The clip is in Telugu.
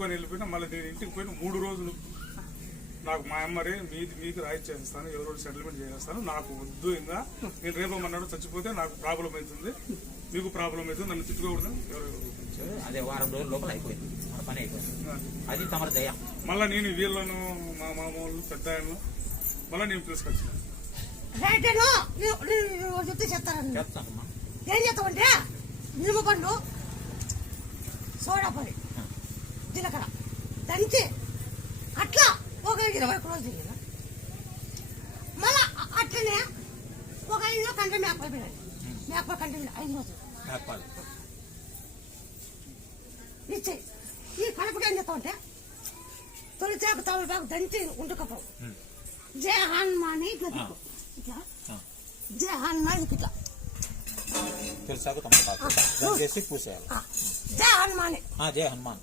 కొని వెళ్ళిపోయినా మళ్ళీ నేను ఇంటికి పోయిన 3 రోజులు నాకు మా అమ్మరే మీకు రాయితీ చేస్తాను, ఎవరో సెటిల్మెంట్ చేసేస్తాను, నాకు వద్దు. ఇంకా నేను రేపమన్నాడు చచ్చిపోతే నాకు ప్రాబ్లం అవుతుంది, మీకు ప్రాబ్లం అవుతుంది, నన్ను తిట్టుకోకూడదు. అదే వారం రోజుల లోపల అయిపోయింది, మన పని అయిపోయింది. అది తమ దయ. మళ్ళీ నేను వీళ్ళను మా మామూలు పెద్ద ఆయనను మళ్ళీ నేను తీసుకొచ్చాను. ఏం చేస్తామంటే నిలువ పండు సోడా పొడి జీలకర్ర దంచి అట్లా ఒక 20 రోజులు తిరిగిన మళ్ళా అట్లనే ఒక 5 రోజులు కంటే మేకపాలు పెట్టాలి. మేకపాలు కంటే 5 రోజులు ఇచ్చి ఈ కడుపుకి ఏం చేస్తామంటే తొలి చేప తమలపాకు దంచి ఉంటుకపో జయ హనుమాని ఇట్లా ఇట్లా జయ హనుమాన్ ఇట్లా తెలుసాకు తమలపాకు చేసి పూసేయాలి. జయ హనుమాని జయ హనుమాన్.